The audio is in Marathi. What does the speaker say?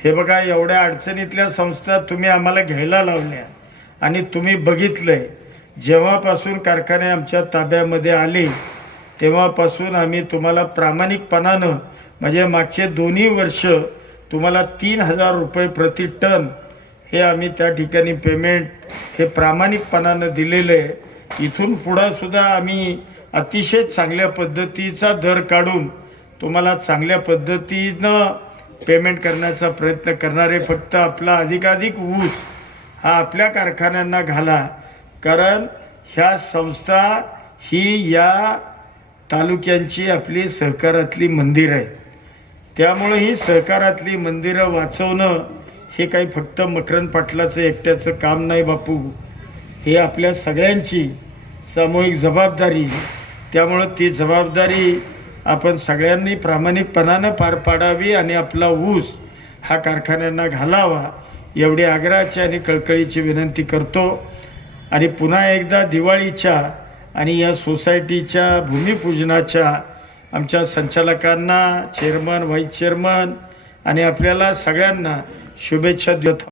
हे बघा, एवढ्या अडचणीतल्या संस्था तुम्ही आम्हाला घ्यायला लावल्या आणि तुम्ही बघितलंय, जेव्हापासून कारखाने आमच्या ताब्यामध्ये आले तेव्हापासून आम्ही तुम्हाला प्रामाणिकपणानं, म्हणजे मागचे 2 वर्ष तुम्हाला 3,000 रुपये प्रति टन हे आम्ही त्या ठिकाणी पेमेंट हे प्रामाणिकपणानं दिलेलं आहे। इथून पुढं सुद्धा आम्ही अतिशय चांगल्या पद्धतीचा दर काढून तुम्हाला चांगल्या पद्धतीनं पेमेंट करण्याचा प्रयत्न करणार आहे। फक्त आपला अधिकाधिक ऊस हा आपल्या कारखान्यांना घाला, कारण ह्या संस्था ही या तालुक्यांची आपली सहकारातली मंदिर आहे। त्यामुळे ही सहकारातली मंदिरं वाचवणं हे काही फक्त मकरंद पाटलाचं एकट्याचं काम नाही बापू, हे आपल्या सगळ्यांची सामूहिक जबाबदारी। त्यामुळं ती जबाबदारी आपण सगळ्यांनी प्रामाणिकपणानं पार पाडावी आणि आपला ऊस हा कारखान्यांना घालावा, एवढी आग्रहाची आणि कळकळीची विनंती करतो। आणि पुन्हा एकदा दिवाळीच्या आणि या सोसायटीच्या भूमिपूजनाच्या आमच्या संचालकांना, चेअरमन, व्हाईस चेअरमन आणि आपल्याला सगळ्यांना शुभेच्छा देतो।